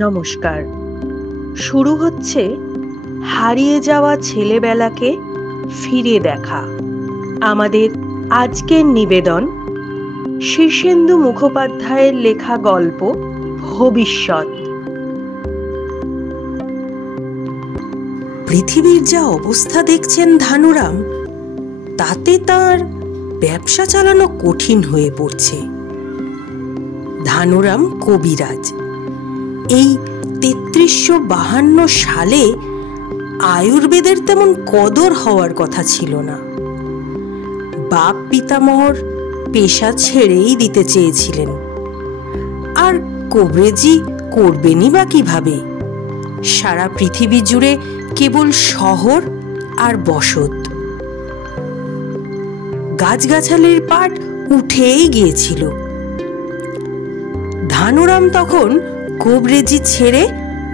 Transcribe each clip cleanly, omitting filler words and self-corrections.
নমস্কার। শুরু হচ্ছে হারিয়ে যাওয়া ছেলেবেলাকে ফিরে দেখা। আমাদের আজকের নিবেদন শীর্ষেন্দু মুখোপাধ্যায়ের লেখা গল্প ভবিষ্যৎ। পৃথিবীর যা অবস্থা দেখছেন ধানুরাম, তাতে তার ব্যবসা চালানো কঠিন হয়ে পড়ছে। ধানুরাম কবিরাজ। এই ৩৩৫২ সালে আয়ুর্বেদের তেমন কদর হওয়ার কথা ছিল না। বাপ পিতামহর পেশা ছেড়েই দিতে চেয়েছিলেন, আর কবিরাজি করবেনই বা কিভাবে? সারা পৃথিবী জুড়ে কেবল শহর আর বসত। গাছগাছালির পাট উঠেই গিয়েছিল। ধানুরাম তখন কবিরাজি ছেড়ে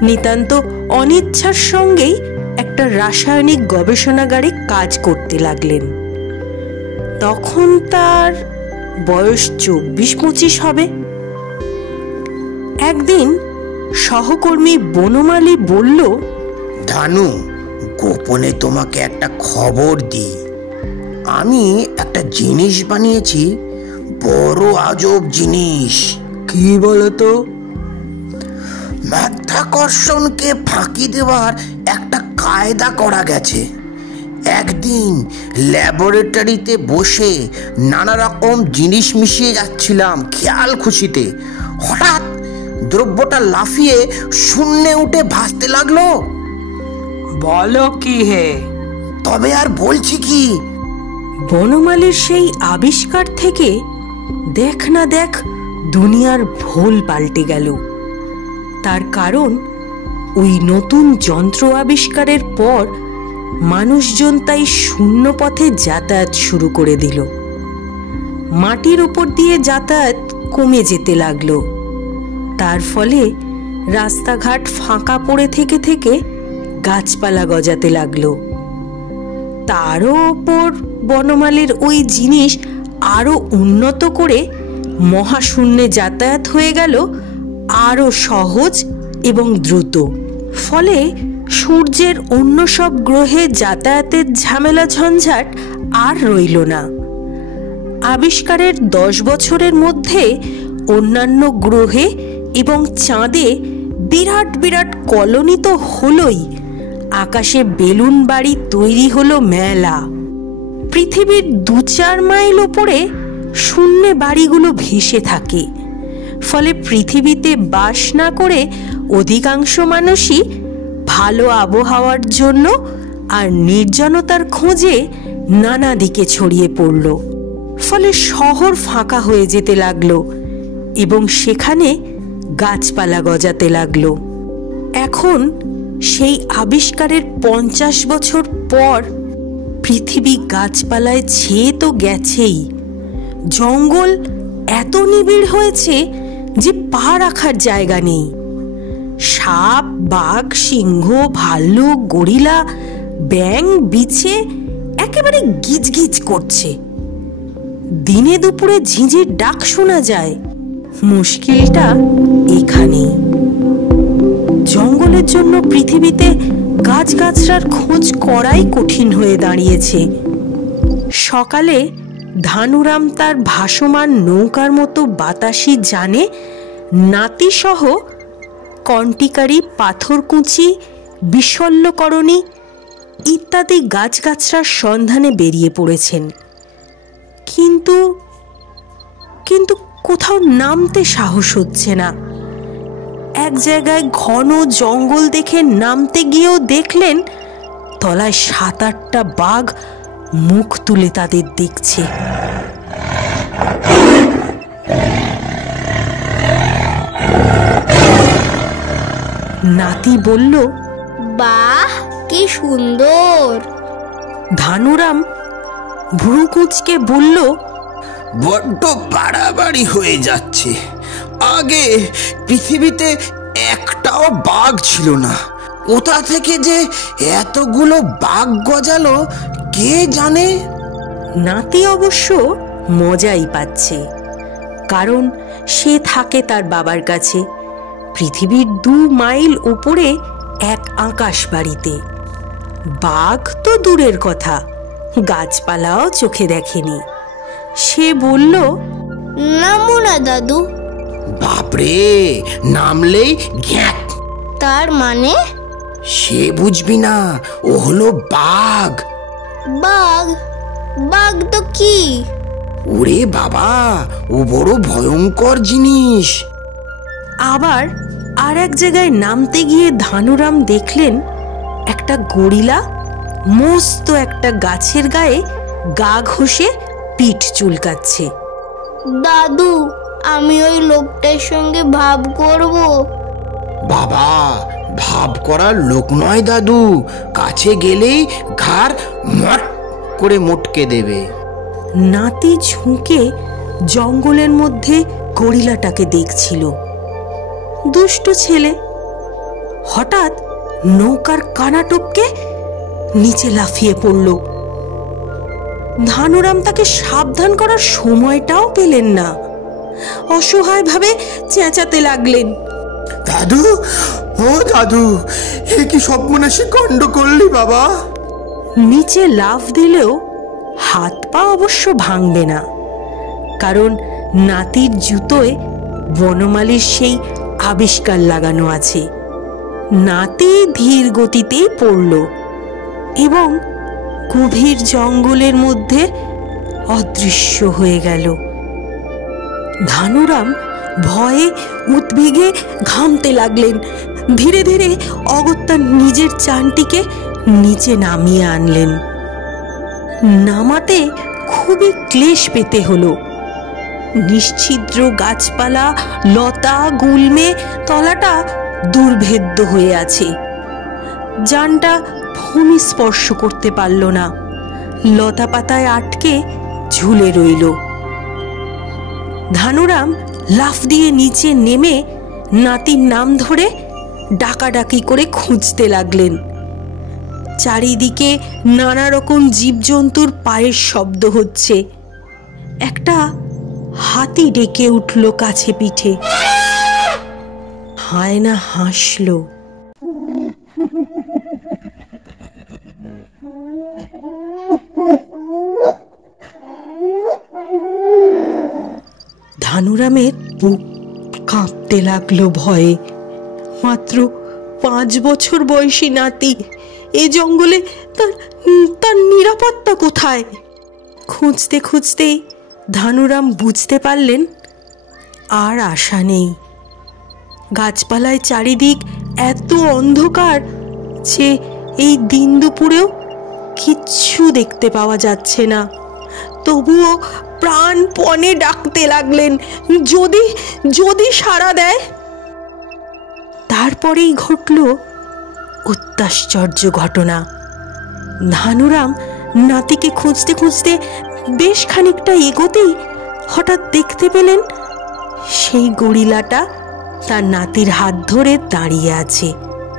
নিতান্ত অনিচ্ছার সঙ্গেই একটা রাসায়নিক গবেষণাগারে কাজ করতে লাগলেন। তখন তার বয়স ২৪-২৫ হবে। একদিন সহকর্মী বনমালী বলল, ধানু, গোপনে তোমাকে একটা খবর দিই। আমি একটা জিনিস বানিয়েছি, বড় আজব জিনিস। কি বলতো? মাধ্যাকর্ষণকে ফাঁকি দেওয়ার একটা কায়দা করা গেছে। একদিন ল্যাবরেটরিতে বসে নানা রকম জিনিস মিশিয়ে যাচ্ছিলাম খেয়াল খুশিতে। হঠাৎ দ্রব্যটা লাফিয়ে শূন্যে উঠে ভাসতে লাগলো। বলো কি হে? তবে আর বলছি কি, বনমালীর সেই আবিষ্কার থেকে দেখ না দেখ দুনিয়ার ভোল পাল্টে গেল। তার কারণ, ওই নতুন যন্ত্র আবিষ্কারের পর মানুষজন তাই শূন্য পথে যাতায়াত শুরু করে দিল। মাটির উপর দিয়ে যাতায়াত কমে যেতে লাগলো। তার ফলে রাস্তাঘাট ফাঁকা পড়ে থেকে থেকে গাছপালা গজাতে লাগলো। তারও ওপর বনমালীর ওই জিনিস আরো উন্নত করে মহাশূন্যে যাতায়াত হয়ে গেল আরো সহজ এবং দ্রুত। ফলে সূর্যের অন্য সব গ্রহে যাতায়াতের ঝামেলা ঝঞ্ঝাট আর রইল না। আবিষ্কারের ১০ বছরের মধ্যে অন্যান্য গ্রহে এবং চাঁদে বিরাট বিরাট কলোনি তো হলোই, আকাশে বেলুন বাড়ি তৈরি হলো মেলা। পৃথিবীর ২-৪ মাইল ওপরে শূন্যে বাড়িগুলো ভেসে থাকে। ফলে পৃথিবীতে বাস না করে অধিকাংশ মানুষই ভালো আবহাওয়ার জন্য আর নির্জনতার খোঁজে নানা দিকে ছড়িয়ে পড়ল। ফলে শহর ফাঁকা হয়ে যেতে লাগলো এবং সেখানে গাছপালা গজাতে লাগলো। এখন সেই আবিষ্কারের ৫০ বছর পর পৃথিবী গাছপালায় ছেয়ে তো গেছেই, জঙ্গল এত নিবিড় হয়েছে যে পা রাখার জায়গা নেই। সাপ, বাঘ, সিংহ, ভাল্লুক, গরিলা, ব্যাঙ, বিছে একেবারে গিজগিজ করছে। দিনে দুপুরে ঝিঁঝির ডাক শোনা যায়। মুশকিলটা এখানেই। জঙ্গলের জন্য পৃথিবীতে গাছগাছড়ার খোঁজ করাই কঠিন হয়ে দাঁড়িয়েছে। সকালে ধানুরাম তার ভাসমান নৌকার মতো বাতাসি জানে নাতিসহ কণ্টিকারি, পাথরকুচি, বিশল্যকরণী ইত্যাদি গাছগাছড়ার সন্ধানে বেরিয়ে পড়েছেন। কিন্তু কোথাও নামতে সাহস হচ্ছে না। এক জায়গায় ঘন জঙ্গল দেখে নামতে গিয়েও দেখলেন তলায় ৭-৮টা বাঘ মুখ তুলে তাদের দেখছে। নাতি বলল, বাহ, কি সুন্দর। ধানুরাম ভ্রু কুঁচকে বলল, বড্ড বাড়াবাড়ি হয়ে যাচ্ছে। আগে পৃথিবীতে একটাও বাঘ ছিল না। কোথা থেকে যে এতগুলো বাঘ গজালো কে জানে। নাতি অবশ্য মজাই পাচ্ছে, কারণ সে থাকে তার বাবার কাছে। পৃথিবীর 2 মাইল উপরে এক আকাশ বাড়িতে। বাঘ তো দূরের কথা, গাছপালাও চোখে দেখেনি। সে বলল, নামো না দাদু। বাপরে, নামলেই ঘ্যাঁক। তার মানে? সে বুঝবি না, ও হলো বাঘ। বাঘ? বাঘ তো কি? ওরে বাবা, ও বড় ভয়ঙ্কর জিনিস। আবার আর এক জায়গায় নামতে গিয়ে ধানুরাম দেখলেন একটা গরিলা মস্ত একটা গাছের গায়ে গা ঘষে পিঠ চুলকাচ্ছে। দাদু, আমি ওই লোকটার সঙ্গে ভাব করব? বাবা, ভাব করার লোক নয় দাদু, কাছে গেলেই ঘাড় মট করে মটকে দেবে। নাতি ঝুঁকে জঙ্গলের মধ্যে গরিলাটাকে দেখছিল। দুষ্ট ছেলে। হঠাৎ নৌকার কানা টপকে নিচে লাফিয়ে পড়ল। ধানুরাম তাকে সাবধান করার সময়টাও পেলেন না। অসহায়ভাবে চেঁচাতে লাগলেন, দাদু, ও দাদু, এ কি সর্বনাশী কাণ্ড করলি বাবা। নিচে লাফ দিলেও হাত পা অবশ্য ভাঙবে না, কারণ নাতির জুতোয় বনমালীর সেই আবিষ্কার লাগানো আছে। নাতি ধীর গতিতেই পড়ল এবং গভীর জঙ্গলের মধ্যে অদৃশ্য হয়ে গেল। ধানুরাম ভয়ে উদ্বেগে ঘামতে লাগলেন। ধীরে ধীরে অগত্যা নিজের চানটিকে নিচে নামিয়ে আনলেন। নামাতে খুবই ক্লেশ পেতে হলো। নিশ্ছিদ্র গাছপালা, লতা, গুল্মে তলাটা দুর্ভেদ্য হয়ে আছে। যানটা ভূমি স্পর্শ করতে পারল না, লতা পাতায় আটকে ঝুলে রইল। ধানুরাম লাফ দিয়ে নিচে নেমে নাতির নাম ধরে ডাকাডাকি করে খুঁজতে লাগলেন। চারিদিকে নানা রকম জীবজন্তুর পায়ের শব্দ হচ্ছে। একটা হাতি ডেকে উঠল কাছে পিঠে। হায়না হাসল। ধানুরামের বুক কাঁপতে লাগলো ভয়ে। মাত্র 5 বছর বয়সী নাতি, এ জঙ্গলে তার নিরাপত্তা কোথায়? খুঁজতে খুঁজতেই ধানুরাম বুঝতে পারলেন আর আশা নেই। গাছপালায় চারিদিক এত অন্ধকার যে এই দিন দুপুরেও কিচ্ছু দেখতে পাওয়া যাচ্ছে না। তবুও প্রাণপণে ডাকতে লাগলেন, যদি যদি সাড়া দেয়। তারপরেই ঘটল অত্যাশ্চর্য ঘটনা। ধানুরাম নাতিকে খুঁজতে খুঁজতে বেশ খানিকটা এগোতেই হঠাৎ দেখতে পেলেন সেই গরিলাটা তার নাতির হাত ধরে দাঁড়িয়ে আছে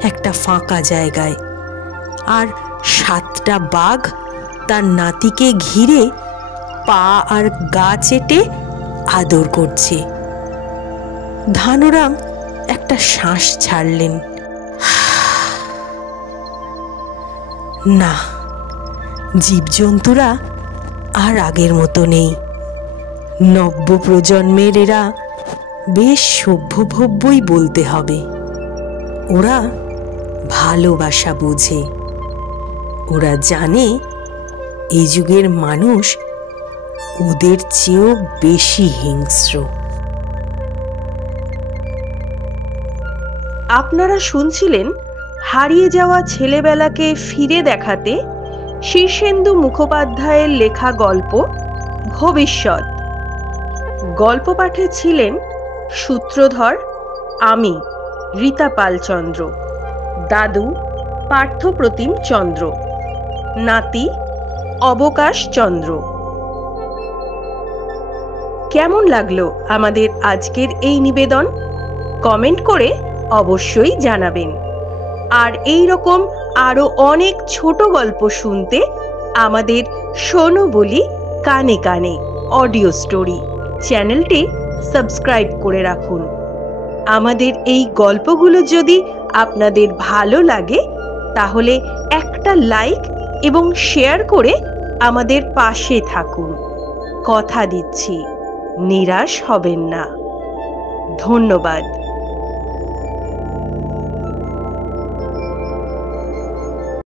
একটা ফাঁকা জায়গায়, আর 7টা বাঘ তার নাতিকে ঘিরে পা আর গা চেটে আদর করছে। ধানুরাম একটা শ্বাস ছাড়লেন। না, জীবজন্তুরা আর আগের মতো নেই। নব্য প্রজন্মের এরা বেশ সভ্যভব্যই বলতে হবে। ওরা ভালোবাসা বোঝে। ওরা জানে এই যুগের মানুষ ওদের চেয়েও বেশি হিংস্র। আপনারা শুনছিলেন হারিয়ে যাওয়া ছেলেবেলাকে ফিরে দেখাতে শীর্ষেন্দু মুখোপাধ্যায়ের লেখা গল্প ভবিষ্যৎ। গল্প পাঠে ছিলেন সূত্রধর আমি রীতা পালচন্দ্র, দাদু পার্থপ্রতিম চন্দ্র, নাতি অবকাশ চন্দ্র। কেমন লাগলো আমাদের আজকের এই নিবেদন? কমেন্ট করে অবশ্যই জানাবেন। আর এই রকম আরো অনেক ছোট গল্প শুনতে আমাদের শোনো বলি কানে কানে অডিও স্টোরি চ্যানেলটি সাবস্ক্রাইব করে রাখুন। আমাদের এই গল্পগুলো যদি আপনাদের ভালো লাগে তাহলে একটা লাইক এবং শেয়ার করে আমাদের পাশে থাকুন। কথা দিচ্ছি নিরাশ হবেন না। ধন্যবাদ।